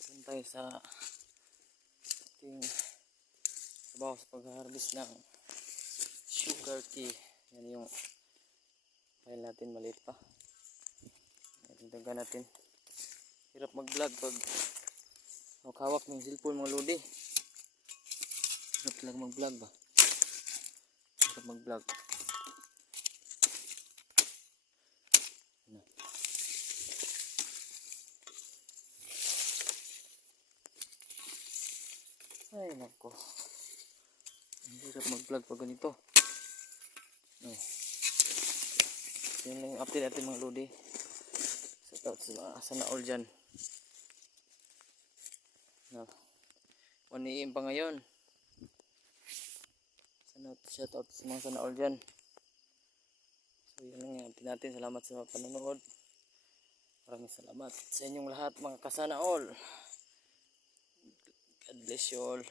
Doon tayo sa ating trabaho sa pag-harvest ng sugar tea. Yan yung file natin, maliit pa. Dagdagan natin. Hirap mag-vlog pag hawak ng cellphone mga lodi. Hirap talaga mag-vlog ba? Hirap mag-vlog. Ay nako, hirap mag-vlog pag ganito. Yan lang yung update natin mga lodi. Shout out sa mga sana all dyan. 1 AM pa ngayon. Shout out sa mga sana all dyan. So yun lang yung update natin. Salamat sa mga panonood. Maraming salamat sa inyong lahat mga kasana all. God bless you all.